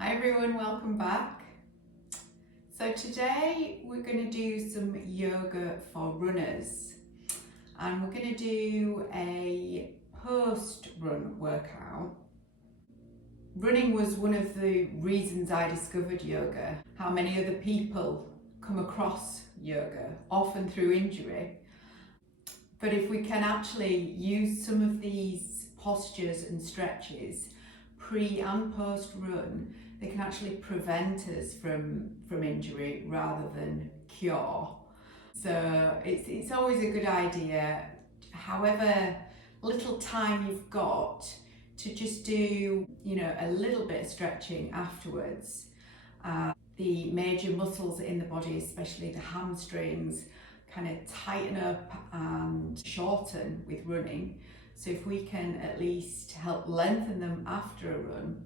Hi everyone, welcome back. So today we're going to do some yoga for runners, and we're going to do a post-run workout. Running was one of the reasons I discovered yoga. How many other people come across yoga, often through injury. But if we can actually use some of these postures and stretches pre and post run, they can actually prevent us from injury rather than cure. So it's always a good idea, however little time you've got, to just do a little bit of stretching afterwards. The major muscles in the body, especially the hamstrings, kind of tighten up and shorten with running. So if we can at least help lengthen them after a run,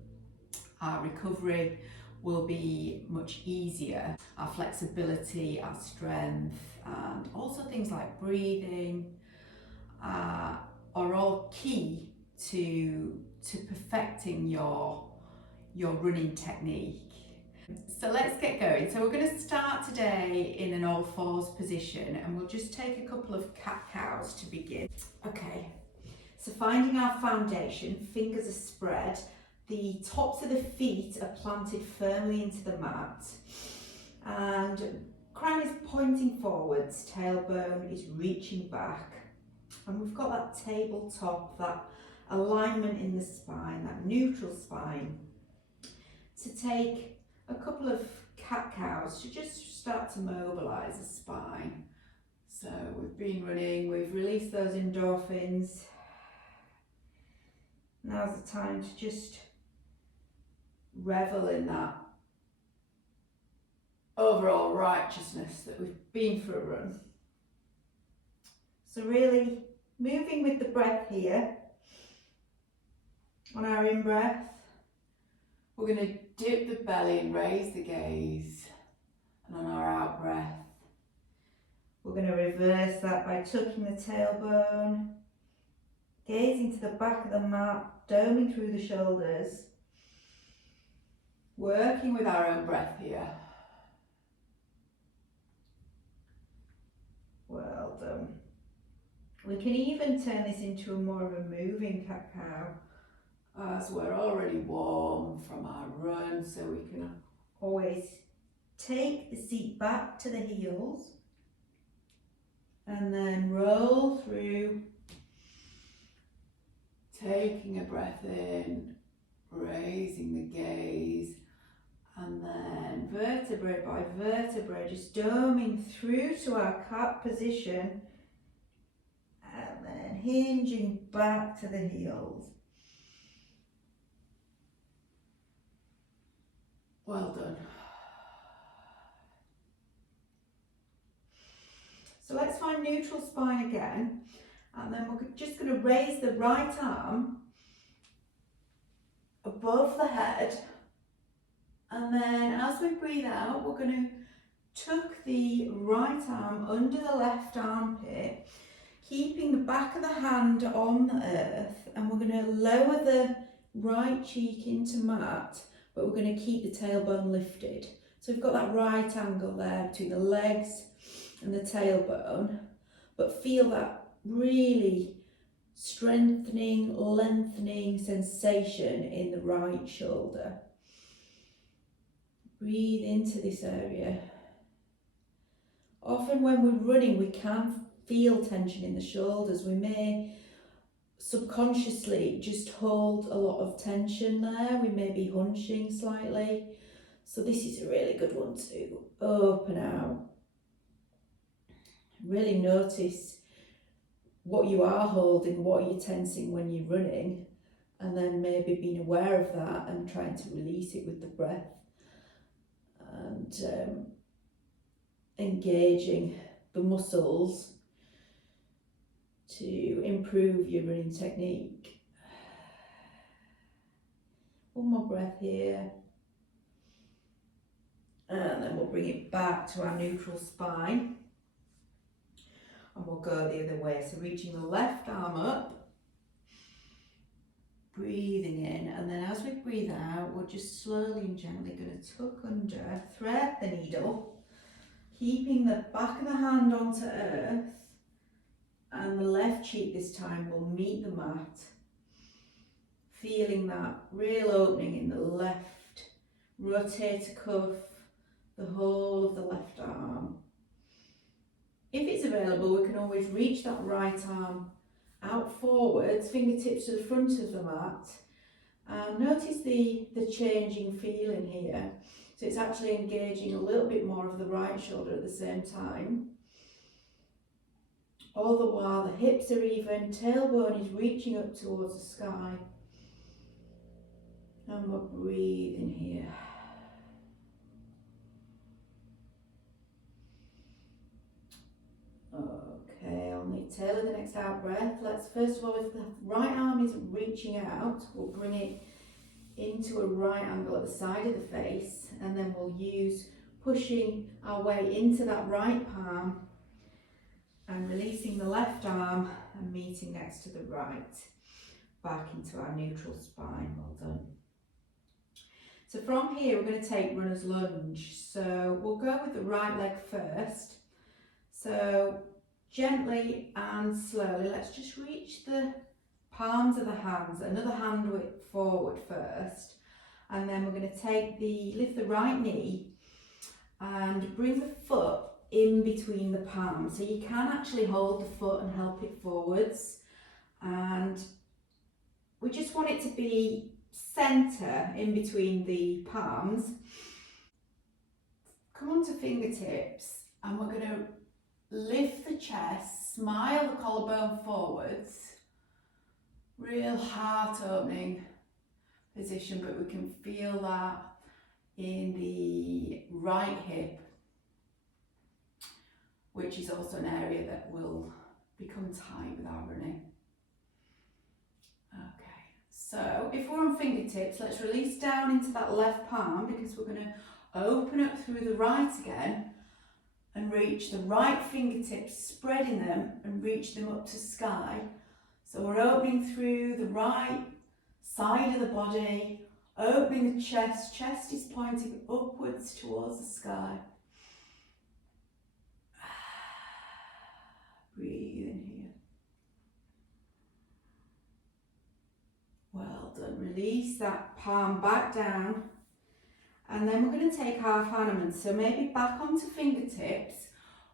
our recovery will be much easier. Our flexibility, our strength, and also things like breathing are all key to perfecting your running technique. So let's get going. So we're going to start today in an all fours position, and we'll just take a couple of cat-cows to begin. Okay, so finding our foundation, fingers are spread, the tops of the feet are planted firmly into the mat, and crown is pointing forwards, tailbone is reaching back, and we've got that tabletop, that alignment in the spine, that neutral spine. To take a couple of cat-cows to just start to mobilise the spine. So we've been running, we've released those endorphins. Now's the time to just revel in that overall righteousness that we've been for a run. So really moving with the breath here. On our in-breath, we're going to dip the belly and raise the gaze, and on our out breath we're going to reverse that by tucking the tailbone, gazing to the back of the mat, doming through the shoulders, working with our own breath here. Well done. We can even turn this into a more of a moving cat-cow, as we're already warm from our run, so we can always take the seat back to the heels and then roll through, taking a breath in, raising the gaze, and then vertebrae by vertebrae just doming through to our cat position, and then hinging back to the heels. Well done. So let's find neutral spine again, and then we're just going to raise the right arm above the head, and then as we breathe out, we're going to tuck the right arm under the left armpit, keeping the back of the hand on the earth, and we're going to lower the right cheek into mat, but we're going to keep the tailbone lifted. So we've got that right angle there between the legs and the tailbone, but feel that really strengthening, lengthening sensation in the right shoulder. Breathe into this area. Often when we're running, we can feel tension in the shoulders. We may subconsciously just hold a lot of tension there. We may be hunching slightly. So this is a really good one to open out. Really notice what you are holding, what you're tensing when you're running, and then maybe being aware of that and trying to release it with the breath, and engaging the muscles to improve your running technique. One more breath here, and then we'll bring it back to our neutral spine, and we'll go the other way. So reaching the left arm up, breathing in, and then as as we breathe out, we're just slowly and gently going to tuck under, thread the needle, keeping the back of the hand onto earth, and the left cheek this time will meet the mat, feeling that real opening in the left rotator cuff, the whole of the left arm. If it's available, we can always reach that right arm out forwards, fingertips to the front of the mat, and notice the changing feeling here. So it's actually engaging a little bit more of the right shoulder at the same time. All the while the hips are even, tailbone is reaching up towards the sky. And we're breathing here. Okay, on the tail of the next out breath, let's first of all, if the right arm isn't reaching out, we'll bring it into a right angle at the side of the face, and then we'll use pushing our way into that right palm and releasing the left arm and meeting next to the right, back into our neutral spine. Well done. So from here we're going to take runner's lunge. So we'll go with the right leg first. So gently and slowly, let's just reach the palms of the hands, another hand width forward first, and then we're going to lift the right knee and bring the foot in between the palms. So you can actually hold the foot and help it forwards, and we just want it to be centre in between the palms. Come on to fingertips, and we're going to lift the chest, smile the collarbone forwards, real heart opening position, but we can feel that in the right hip, which is also an area that will become tight with our running. Okay, so if we're on fingertips, let's release down into that left palm, because we're going to open up through the right again and reach the right fingertips, spreading them and reach them up to sky. So we're opening through the right side of the body, opening the chest, chest is pointing upwards towards the sky. Breathe in here. Well done. Release that palm back down. And then we're going to take half Hanuman. So maybe back onto fingertips.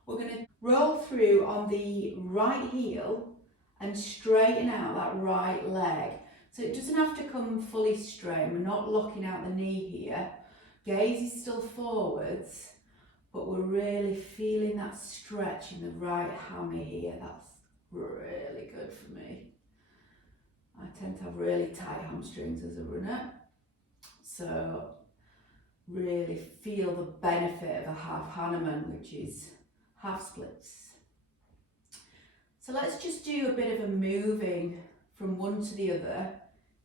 We're going to roll through on the right heel and straighten out that right leg. So it doesn't have to come fully straight. We're not locking out the knee here. Gaze is still forwards, but we're really feeling that stretch in the right hammy here. That's really good for me. I tend to have really tight hamstrings as a runner. So really feel the benefit of a half Hanuman, which is half splits. So let's just do a bit of a moving from one to the other.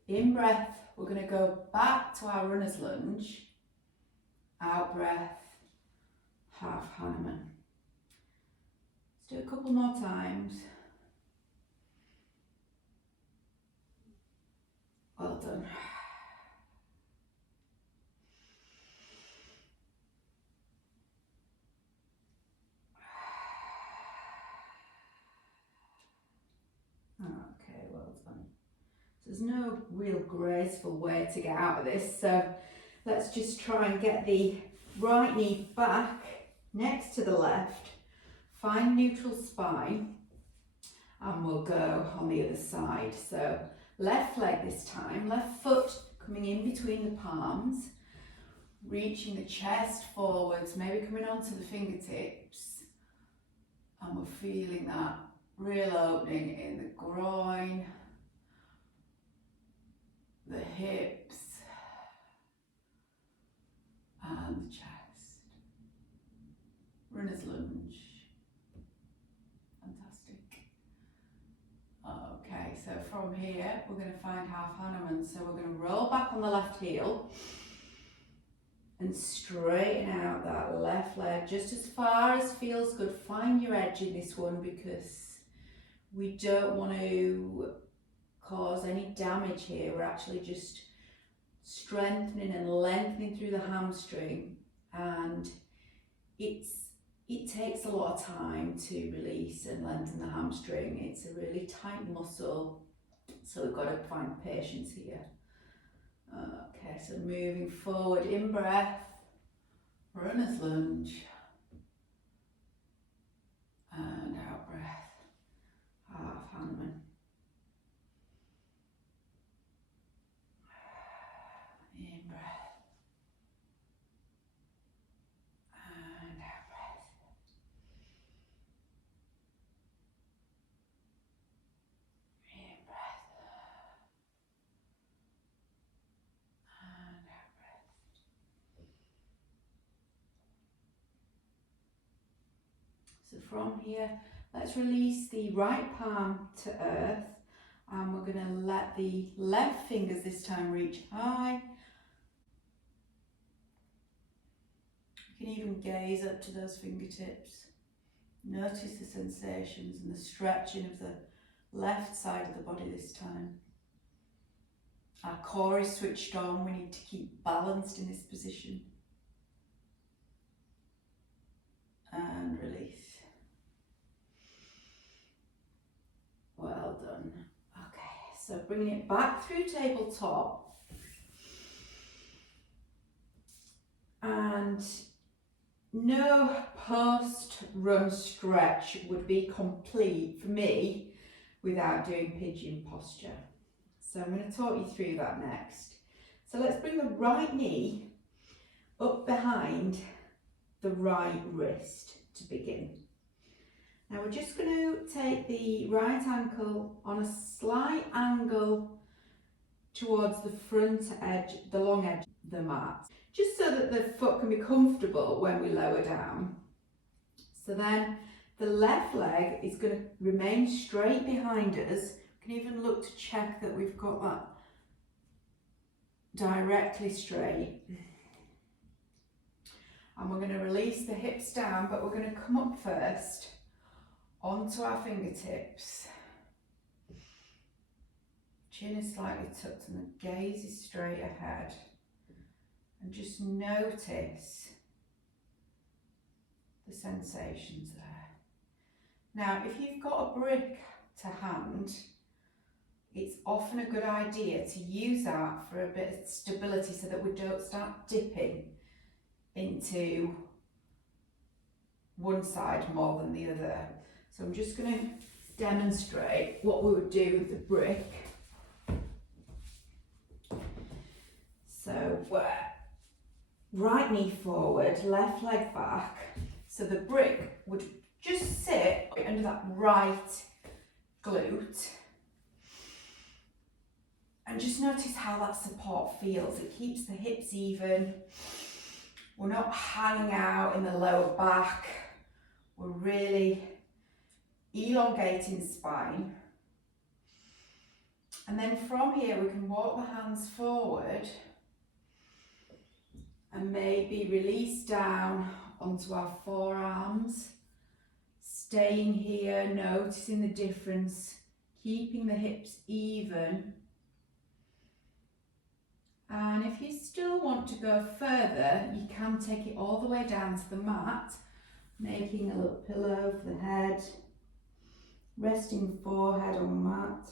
In breath, we're going to go back to our runner's lunge. Out breath, half Hanuman. Let's do a couple more times. Well done. Okay, well done. So there's no real graceful way to get out of this, so let's just try and get the right knee back next to the left, find neutral spine, and we'll go on the other side. So left leg this time, left foot coming in between the palms, reaching the chest forwards, maybe coming onto the fingertips, and we're feeling that real opening in the groin, the hips, and the chest. Runner's lunge. Fantastic. Okay, so from here we're going to find half Hanuman. So we're going to roll back on the left heel and straighten out that left leg just as far as feels good. Find your edge in this one, because we don't want to cause any damage here. We're actually just strengthening and lengthening through the hamstring, and it takes a lot of time to release and lengthen the hamstring. It's a really tight muscle, so we've got to find patience here. Okay, so moving forward, in breath, runner's lunge, and out breath, half Hanuman. In breath, and out breath. In breath, and out breath. So from here, let's release the right palm to earth, and we're going to let the left fingers this time reach high. You can even gaze up to those fingertips. Notice the sensations and the stretching of the left side of the body this time. Our core is switched on. We need to keep balanced in this position. And release. Well done. Okay, so bringing it back through tabletop. And no post-run stretch would be complete for me without doing pigeon posture. So I'm going to talk you through that next. So let's bring the right knee up behind the right wrist to begin. Now we're just going to take the right ankle on a slight angle towards the front edge, the long edge of the mat, just so that the foot can be comfortable when we lower down. So then the left leg is going to remain straight behind us. We can even look to check that we've got that directly straight. And we're going to release the hips down, but we're going to come up first onto our fingertips. Chin is slightly tucked and the gaze is straight ahead. And just notice the sensations there. Now, if you've got a brick to hand, it's often a good idea to use that for a bit of stability so that we don't start dipping into one side more than the other. So I'm just going to demonstrate what we would do with the brick. So right knee forward, left leg back. So the brick would just sit under that right glute. And just notice how that support feels. It keeps the hips even. We're not hanging out in the lower back. We're really elongating the spine. And then from here we can walk the hands forward and maybe release down onto our forearms. Staying here, noticing the difference, keeping the hips even. And if you still want to go further, you can take it all the way down to the mat, making a little pillow for the head, resting forehead on the mat.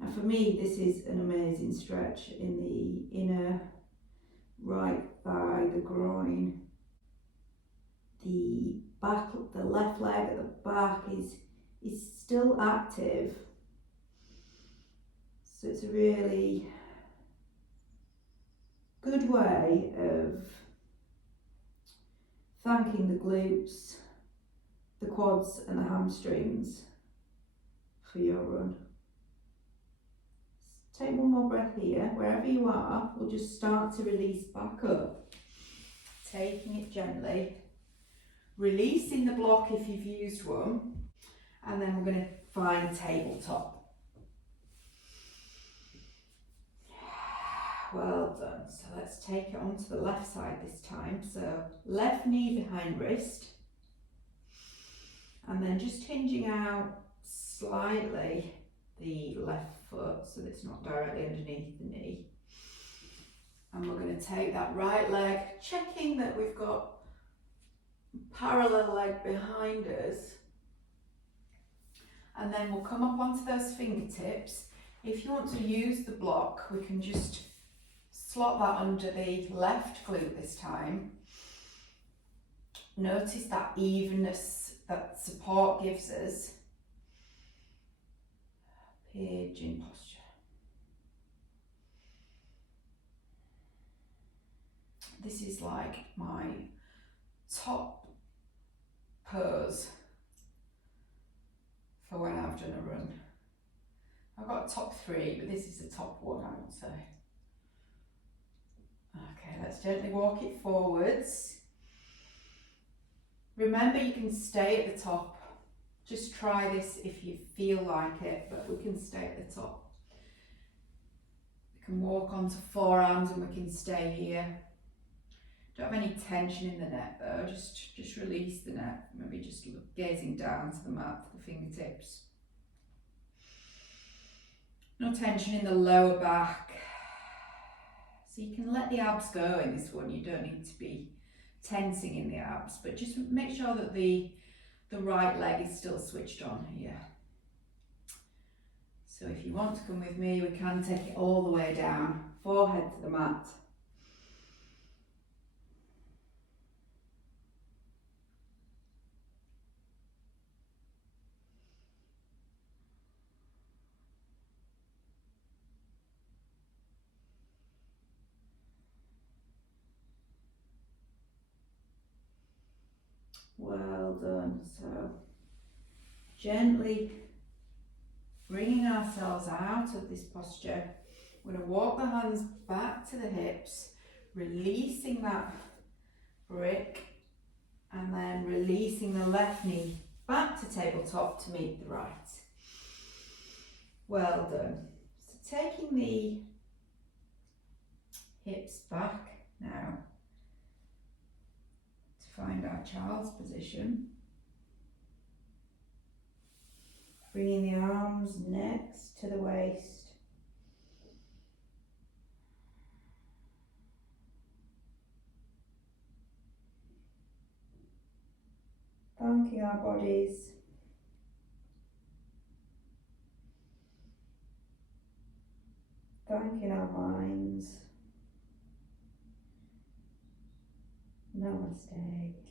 Now for me, this is an amazing stretch in the inner right thigh, the groin. The back, the left leg at the back is still active. So it's a really good way of thanking the glutes, the quads and the hamstrings for your run. Take one more breath here. Wherever you are, we'll just start to release back up. Taking it gently. Releasing the block if you've used one. And then we're going to find tabletop. Well done. So let's take it onto the left side this time. So left knee behind wrist. And then just hinging out slightly the left foot so that it's not directly underneath the knee. to take that right leg, checking that we've got parallel leg behind us. And then we'll come up onto those fingertips. If you want to use the block, we can just slot that under the left glute this time. Notice that evenness that support gives us. Pigeon posture. This is like my top pose for when I've done a run. I've got a top 3, but this is the top 1, I would say. Okay, let's gently walk it forwards. Remember, you can stay at the top. Just try this if you feel like it, but we can stay at the top. We can walk onto forearms and we can stay here. Don't have any tension in the neck though, just release the neck. Maybe just look, gazing down to the mat, to the fingertips. No tension in the lower back. So you can let the abs go in this one. You don't need to be tensing in the abs, but just make sure that the right leg is still switched on here. So if you want to come with me, we can take it all the way down, forehead to the mat. Well done. So gently bringing ourselves out of this posture. We're going to walk the hands back to the hips, releasing that brick, and then releasing the left knee back to tabletop to meet the right. Well done. So taking the hips back now to find our child's position. Bringing the arms next to the waist. Thanking our bodies. Thanking our minds. Namasté.